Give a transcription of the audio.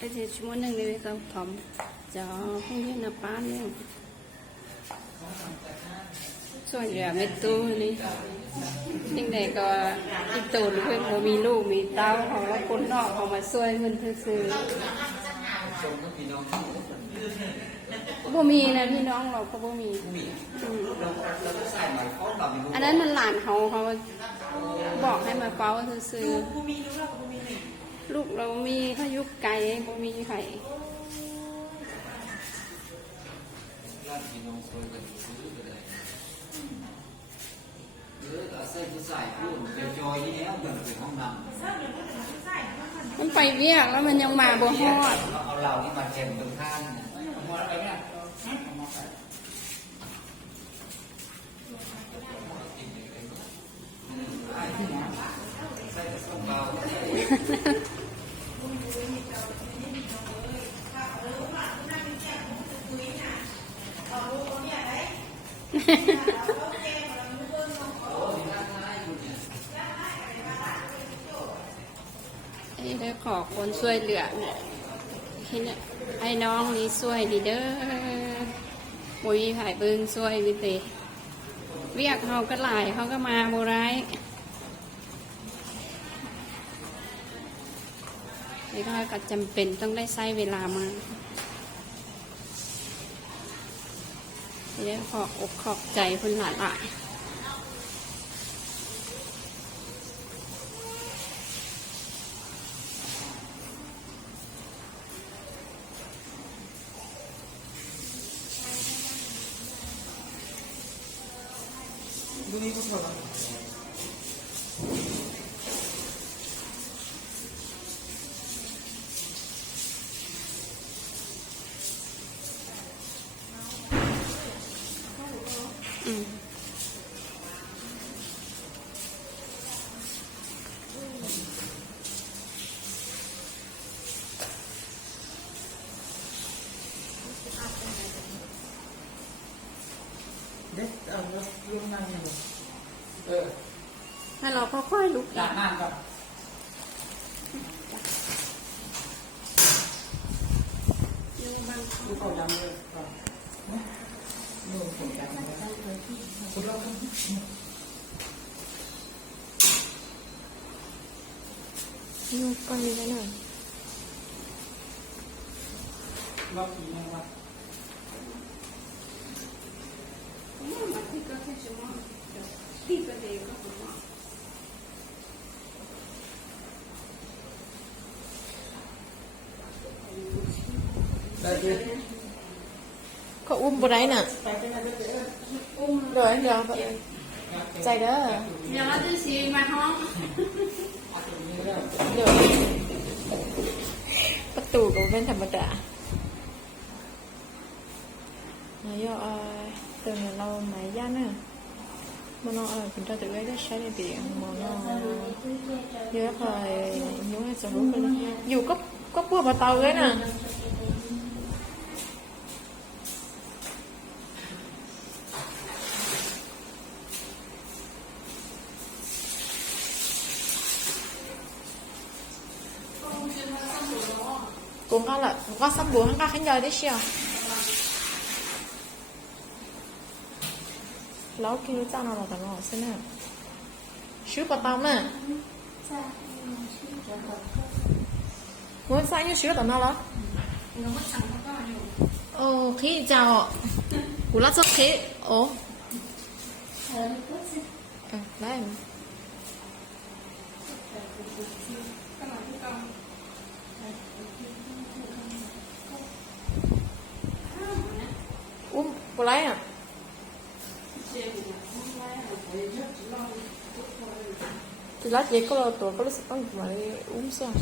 cái gì chúng muốn nâng lên tao thầm cho không biết là bán nữaส่วนเหลือไม่ตู้นี่ที่ไหนก็อีตูนเพื่อนเขามีลูกมีเต้าเขาว่าคนนอกเขามาช่วยเงินซื้อบ่มีนะพี่น้องเราก็บ่มีอันนั้นมันหลานเขาบอกให้มาเป้าซื้อลูกเรามีเขายุกไก่บ่มีไข่มันไปเวียกแล้วมันยังมาบ่ฮอดเอาเหล่าที่มาเค็มตรงข้างเอาไปเนี่ยใส่ส้มเบาได้ขอคนช่วยเหลือเนี่ยที่เนี่ยให้น้องนี้ช่วยดีเด้อบุยถ่ายเบิ้งช่วยวิเตเรียกเขาก็หลายเขาก็มาโบร้ายแล้วก็จำเป็นต้องได้ใช้เวลามาเดี๋ยวขอขอบใจคนหลายดูนี่ก็พอแล้วเด็กแล้วลุกนั่งยังให้เราค่อยๆลุกล้างน้ำก่อนดูเขาดำเลยก่อนดูผมดำเลยคุณเราลุกก่อนดีหน่อยรอบนี้ยังวะเขาอุ้มบ่ได้น่ะเดี๋ยวใจเด้อเดี๋ยวเราจะสีมาห้องเดี๋ยวประตูก็เป็นธรรมดาเนาะเติมเราไหมย่านน่ะมันเอาคุณตาตัวเล็กได้ใช้ในปีมันเยอะไปยุ่งให้สมรู้กันอยู่ก็พวกมาเตาเลยน่ะcũng có là có sắm bùa có khánh giờ đấy chưa lâu kia cho nó là tao ngồi xem nào sữa bò tao nè muốn sai như sữa tao nó đó khi chào của lát sốt khí đấy cô lấy à thì lát vậy có tuổi có lúc sẽ có một uống sao